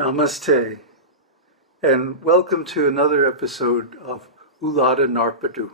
Namaste, and welcome to another episode of Ulladu-Narpadu.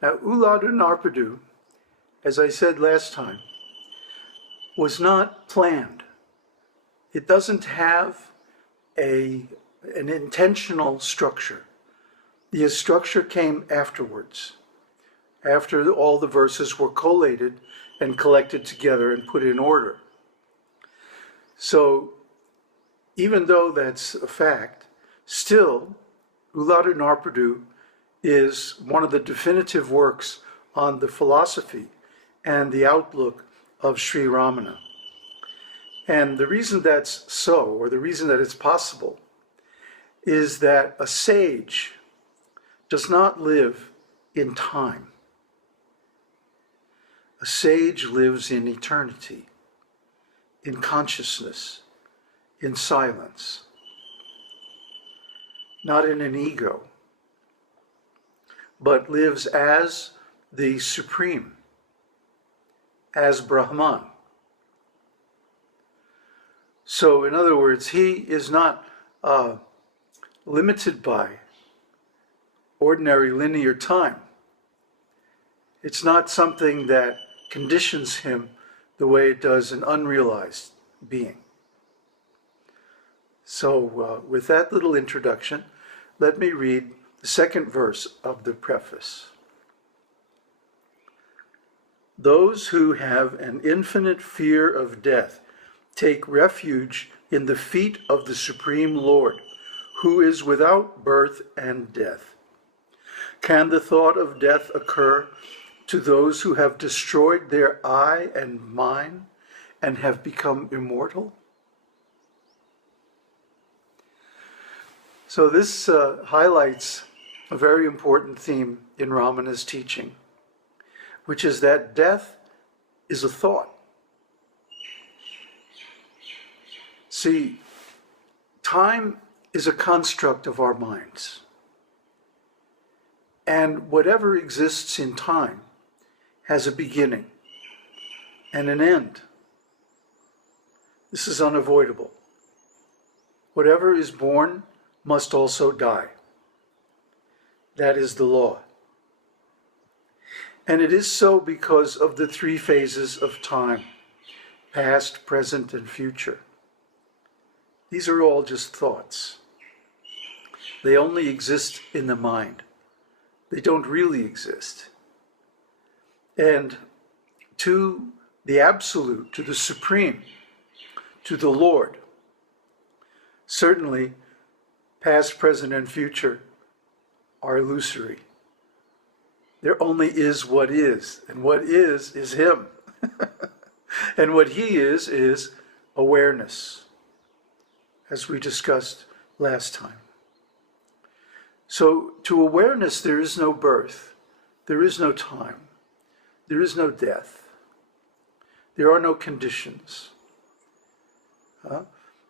Now, Ulladu-Narpadu, as I said last time, was not planned. It doesn't have an intentional structure. The structure came afterwards, after all the verses were collated and collected together and put in order. So, even though that's a fact, still, Ulladu-Narpadu is one of the definitive works on the philosophy and the outlook of Sri Ramana. And the reason that's so, or the reason that it's possible, is that a sage does not live in time. A sage lives in eternity, in consciousness, in silence, not in an ego, but lives as the Supreme, as Brahman. So, in other words, he is not limited by ordinary linear time. It's not something that conditions him the way it does an unrealized being. So with that little introduction, let me read the second verse of the preface. Those who have an infinite fear of death take refuge in the feet of the Supreme Lord, who is without birth and death. Can the thought of death occur to those who have destroyed their I and mine and have become immortal? So this highlights a very important theme in Ramana's teaching, which is that death is a thought. See, time is a construct of our minds. And whatever exists in time has a beginning and an end. This is unavoidable. Whatever is born must also die. That is the law. And it is so because of the three phases of time: past, present, and future. These are all just thoughts. They only exist in the mind. They don't really exist. And to the Absolute, to the Supreme, to the Lord, certainly past, present, and future are illusory. There only is what is, and what is Him. And what He is awareness, as we discussed last time. So to awareness there is no birth, there is no time, there is no death, there are no conditions.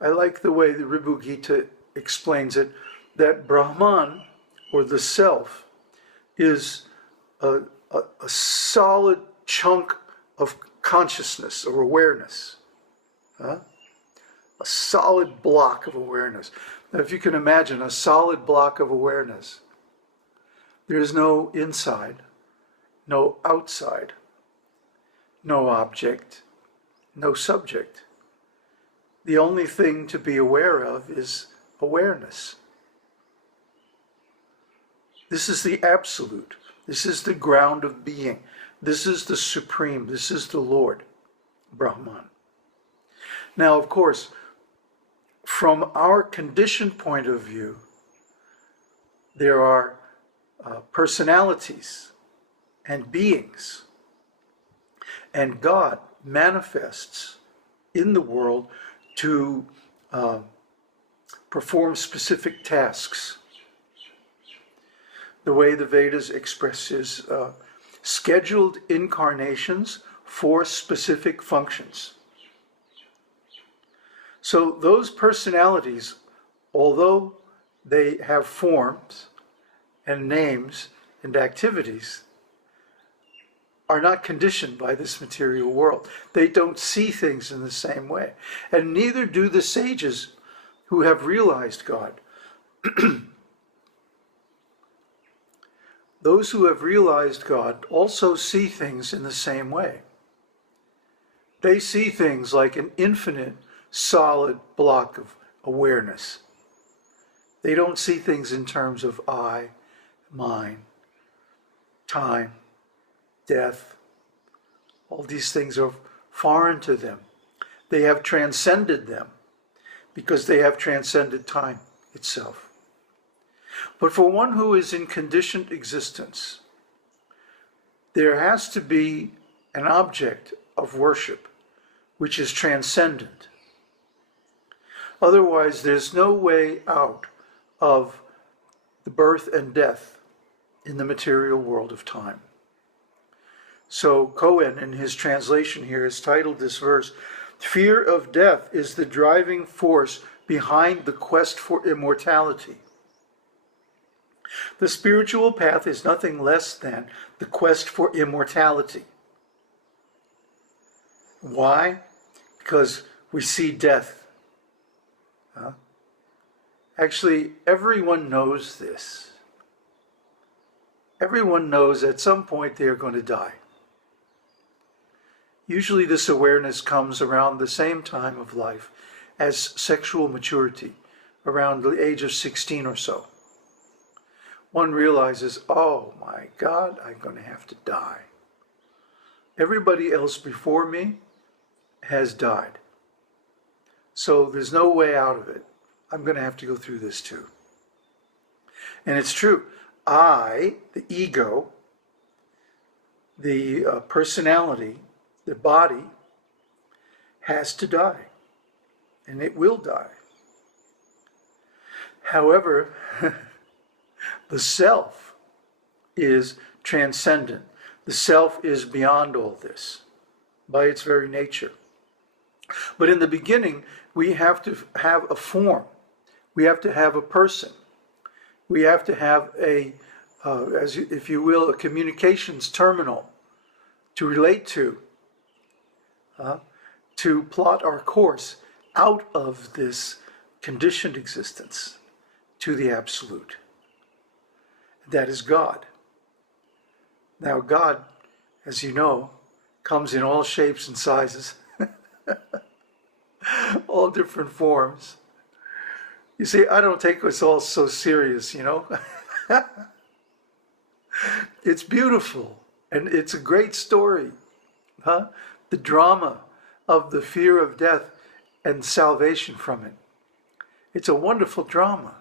I like the way the Ribhu Gita explains it, that Brahman, or the self, is a solid chunk of consciousness or awareness. A solid block of awareness. Now, if you can imagine a solid block of awareness, there is no inside, no outside, no object, no subject. The only thing to be aware of is awareness. This is the Absolute. This is the ground of being. This is the Supreme. This is the Lord, Brahman. Now, of course, from our conditioned point of view, there are personalities and beings. And God manifests in the world to perform specific tasks. The way the Vedas expresses scheduled incarnations for specific functions. So those personalities, although they have forms and names and activities, are not conditioned by this material world. They don't see things in the same way. And neither do the sages who have realized God. Those who have realized God also see things in the same way. They see things like an infinite, solid block of awareness. They don't see things in terms of I, mine, time, death. All these things are foreign to them. They have transcended them because they have transcended time itself. But for one who is in conditioned existence, there has to be an object of worship which is transcendent. Otherwise, there's no way out of the birth and death in the material world of time. So Cohen, in his translation here, has titled this verse, "Fear of death is the driving force behind the quest for immortality. The spiritual path is nothing less than the quest for immortality." Why? Because we see death. Actually, everyone knows this. Everyone knows at some point they are going to die. Usually this awareness comes around the same time of life as sexual maturity, around the age of 16 or so. One realizes, oh my God, I'm going to have to die. Everybody else before me has died. So there's no way out of it. I'm going to have to go through this too. And it's true. I, the ego, the personality, the body, has to die. And it will die. However, the self is transcendent. The self is beyond all this by its very nature. But in the beginning, we have to have a form. We have to have a person. We have to have if you will, a communications terminal to relate to plot our course out of this conditioned existence to the absolute. That is God. Now God, as you know, comes in all shapes and sizes, all different forms. You see, I don't take us all so serious, you know. It's beautiful, and it's a great story. The drama of the fear of death and salvation from it. It's a wonderful drama.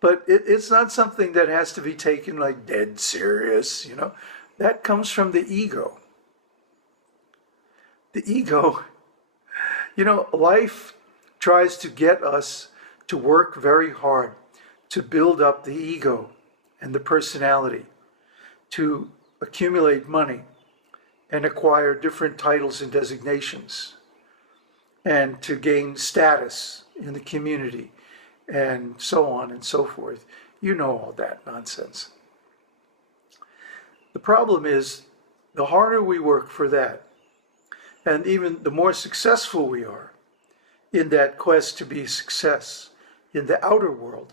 But it's not something that has to be taken like dead serious, you know. That comes from the ego. The ego, you know, life tries to get us to work very hard to build up the ego and the personality, to accumulate money and acquire different titles and designations, and to gain status in the community, and so on and so forth. You know all that nonsense. The problem is, the harder we work for that, and even the more successful we are in that quest to be a success in the outer world,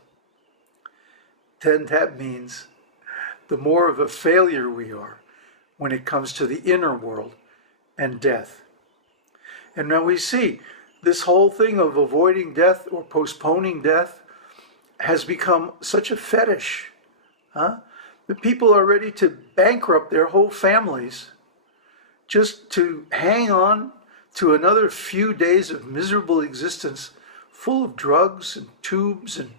then that means the more of a failure we are when it comes to the inner world and death. And now we see this whole thing of avoiding death or postponing death has become such a fetish. The people are ready to bankrupt their whole families just to hang on to another few days of miserable existence full of drugs and tubes and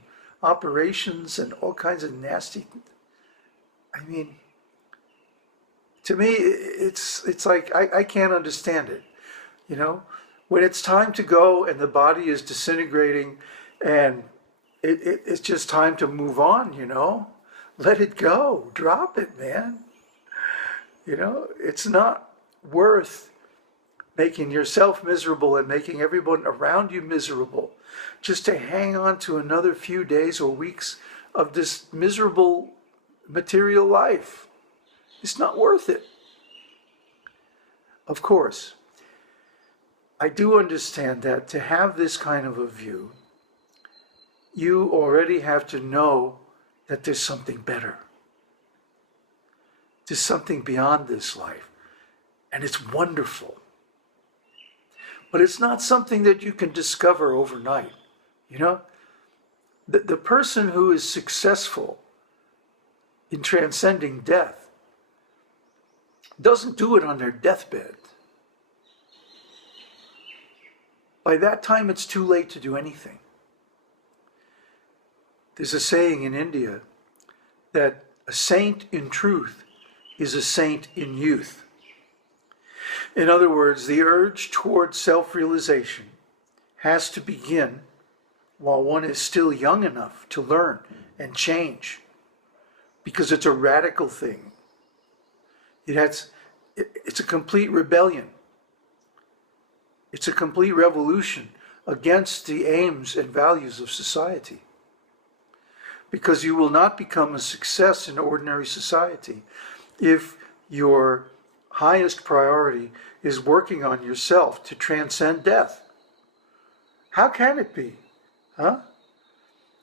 operations and all kinds of nasty. I mean, to me, it's like I can't understand it, you know? When it's time to go and the body is disintegrating and it's just time to move on, you know? Let it go. Drop it, man. You know, it's not worth making yourself miserable and making everyone around you miserable just to hang on to another few days or weeks of this miserable material life. It's not worth it. of course, I do understand that to have this kind of a view, you already have to know that there's something better. There's something beyond this life, and it's wonderful. But it's not something that you can discover overnight. You know, the person who is successful in transcending death doesn't do it on their deathbed. By that time, it's too late to do anything. There's a saying in India that a saint in truth is a saint in youth. In other words, the urge toward self-realization has to begin while one is still young enough to learn and change, because it's a radical thing. It's a complete rebellion. It's a complete revolution against the aims and values of society. Because you will not become a success in ordinary society if your highest priority is working on yourself to transcend death. How can it be? Huh?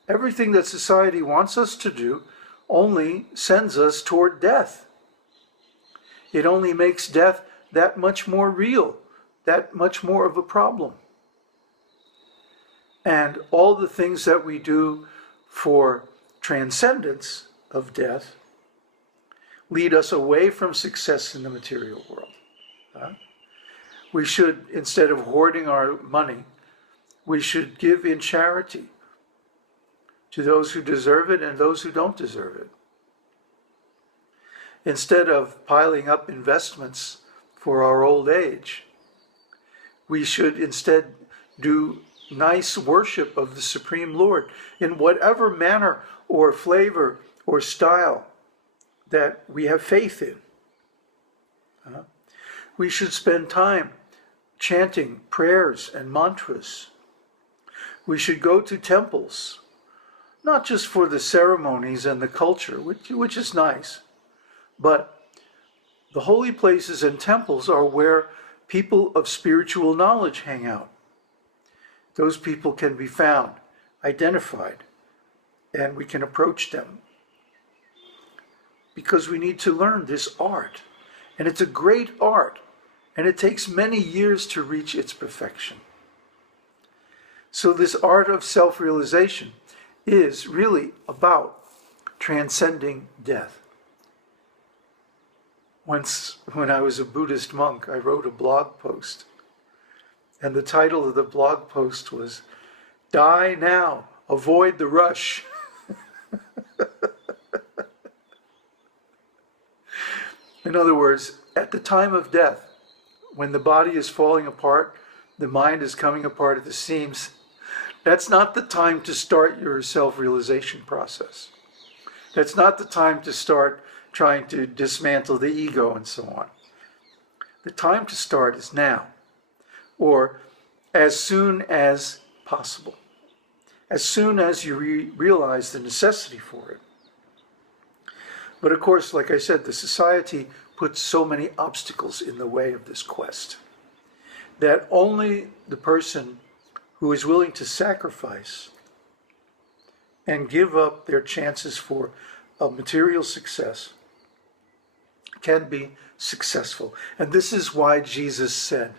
Everything that society wants us to do only sends us toward death. It only makes death that much more real, that much more of a problem. And all the things that we do for transcendence of death lead us away from success in the material world. We should, instead of hoarding our money, we should give in charity to those who deserve it and those who don't deserve it. Instead of piling up investments for our old age, we should instead do nice worship of the Supreme Lord in whatever manner or flavor or style that we have faith in. We should spend time chanting prayers and mantras. We should go to temples, not just for the ceremonies and the culture, which is nice, but the holy places and temples are where people of spiritual knowledge hang out. Those people can be found, identified, and we can approach them. Because we need to learn this art. And it's a great art, and it takes many years to reach its perfection. So this art of self-realization is really about transcending death. Once, when I was a Buddhist monk, I wrote a blog post. And the title of the blog post was, "Die Now, Avoid the Rush." In other words, at the time of death, when the body is falling apart, the mind is coming apart at the seams, that's not the time to start your self-realization process. That's not the time to start trying to dismantle the ego and so on. The time to start is now, or as soon as possible, as soon as you realize the necessity for it. But of course, like I said, the society puts so many obstacles in the way of this quest that only the person who is willing to sacrifice and give up their chances for a material success can be successful. And this is why Jesus said,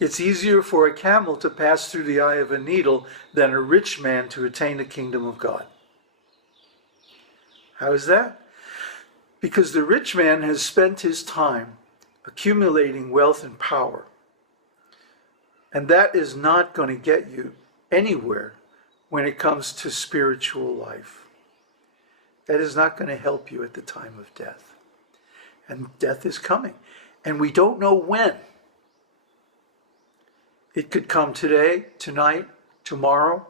it's easier for a camel to pass through the eye of a needle than a rich man to attain the kingdom of God. How is that? Because the rich man has spent his time accumulating wealth and power. And that is not going to get you anywhere when it comes to spiritual life. That is not going to help you at the time of death. And death is coming. And we don't know when. It could come today, tonight, tomorrow,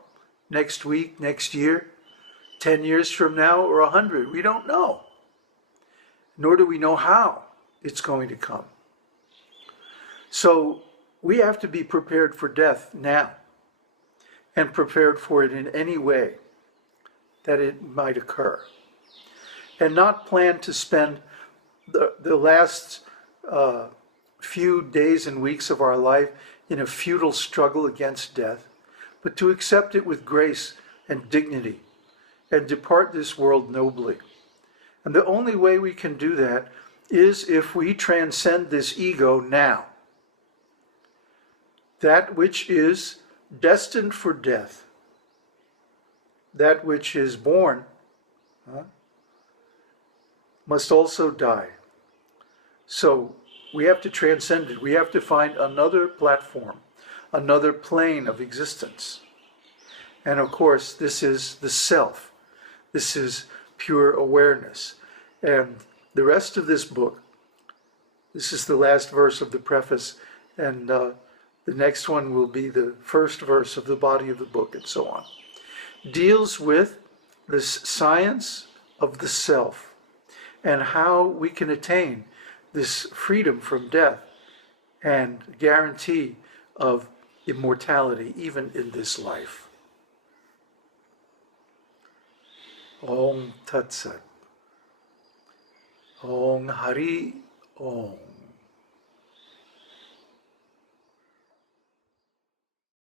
next week, next year, 10 years from now, or 100. We don't know. Nor do we know how it's going to come. So we have to be prepared for death now, and prepared for it in any way that it might occur. And not plan to spend the last few days and weeks of our life in a futile struggle against death, but to accept it with grace and dignity and depart this world nobly. And the only way we can do that is if we transcend this ego now. That which is destined for death, that which is born, must also die. So we have to transcend it. We have to find another platform, another plane of existence. And of course, this is the self. This is pure awareness. And the rest of this book, this is the last verse of the preface, and the next one will be the first verse of the body of the book, and so on, deals with this science of the self and how we can attain this freedom from death and guarantee of immortality even in this life. Om Tat Sat. Om Hari Om.